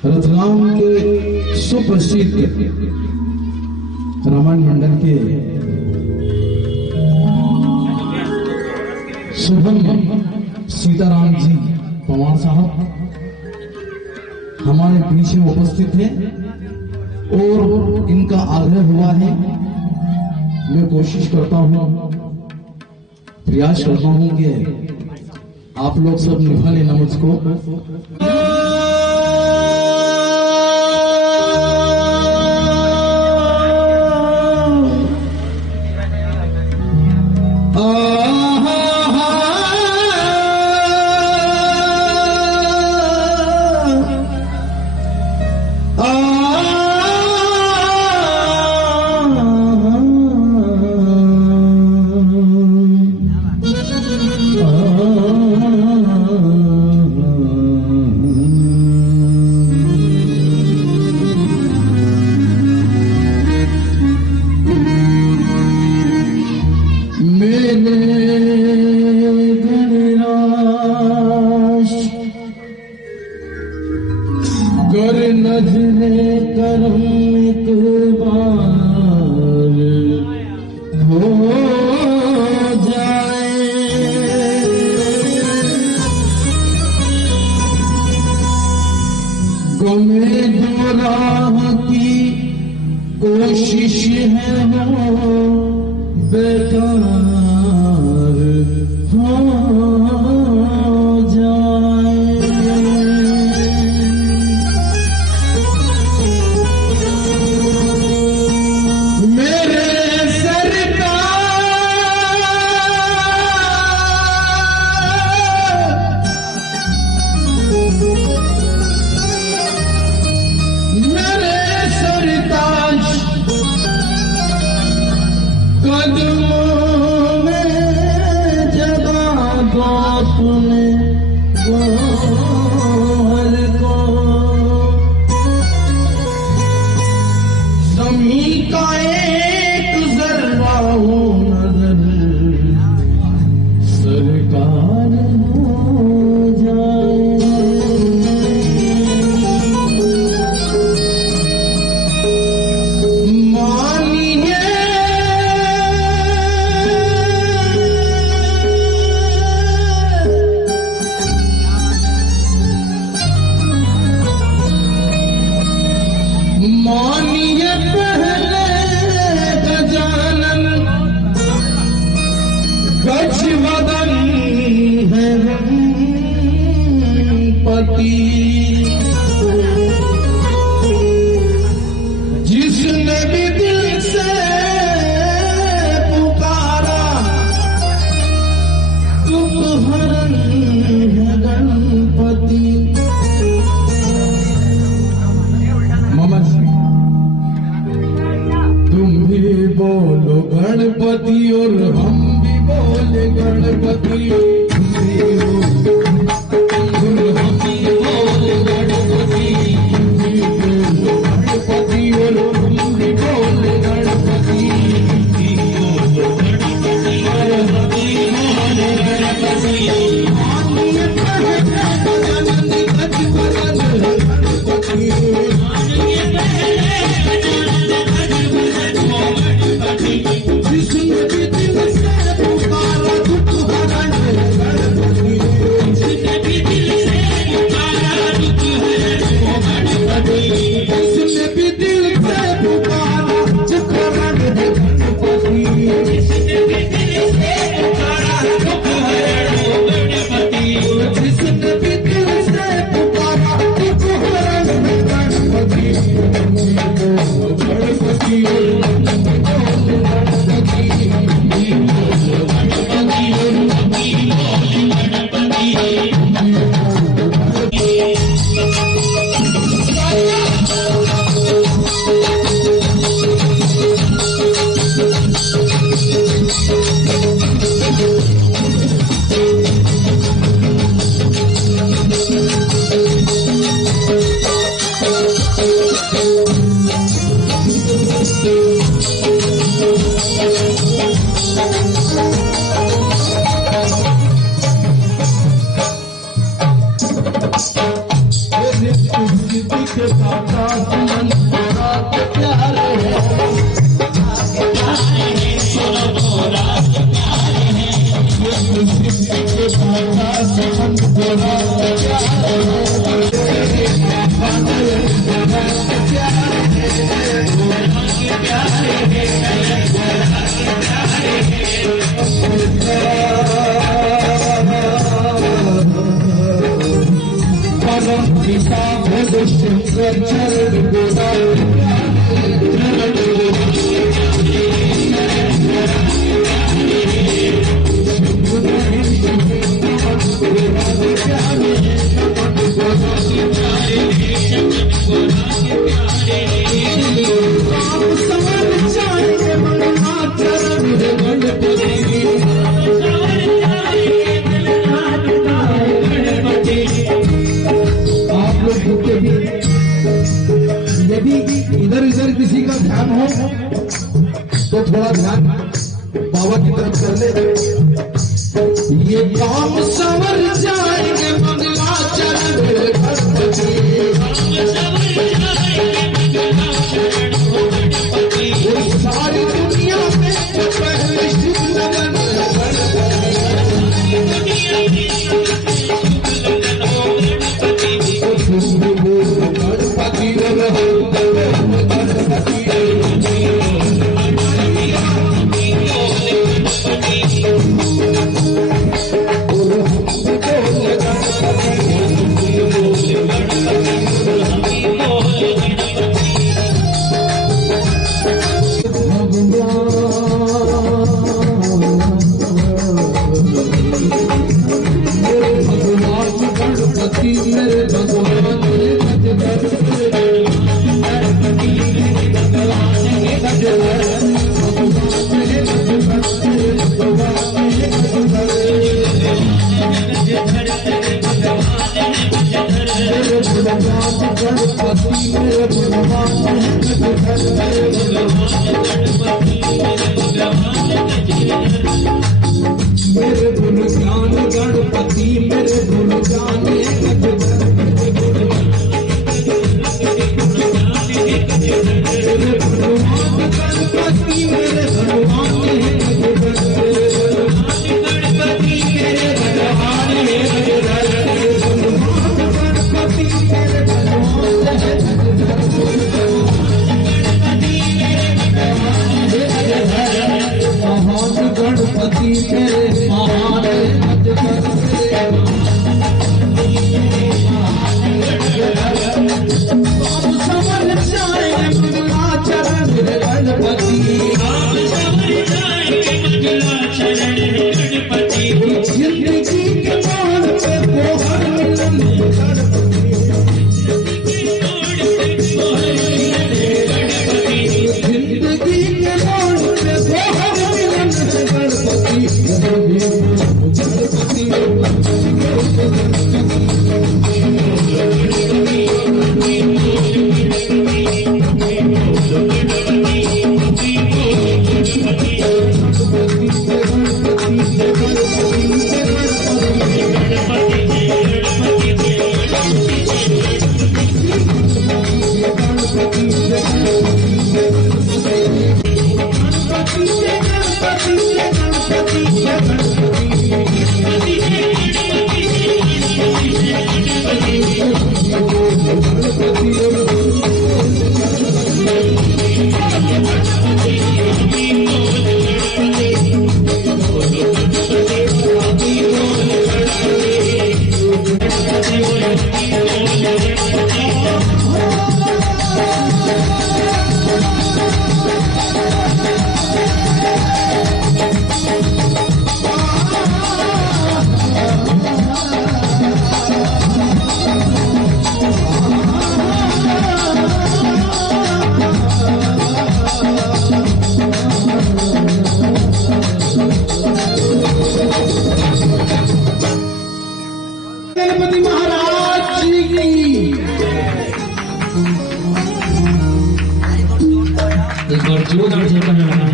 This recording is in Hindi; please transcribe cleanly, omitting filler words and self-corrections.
रतलाम के सुप्रसिद्ध रामायण मंडल के शुभम सीताराम जी पवार साहब हमारे बीच में उपस्थित हैं और इनका आग्रह हुआ है। मैं कोशिश करता हूं, प्रयास करता हूं कि आप लोग सब निभा लेना मुझको। कर नजरे करम इतबार हो जाए, गमे जो राह की कोशिश है वो बेकार हो जाए। कदमों में जगा दो अपने कोहर को, ज़मीं का एक जर्रा हो नजर सरकार हो जाए। मानिए पहले गजानन गज वदन है पति, जिसने भी दिल से पुकारा तुम हरण है गणपति। तुम भी बोलो गणपति और हम भी बोले गणपति, हम भी बोले गणपति, और हम भी बोले गणपति। जिसने भी दिल से पुकारा यदि इधर उधर किसी का ध्यान हो तो थोड़ा ध्यान बाबा की तरफ कर ले। ये काम संवर जाएंगे मंगलाचरण सारी दुनिया में पहले शिव लगन मेरे गुण ज्ञान गणपति मेरे गुण ज्ञान गणपति मेरे गणपति मेरे महान जोरदार से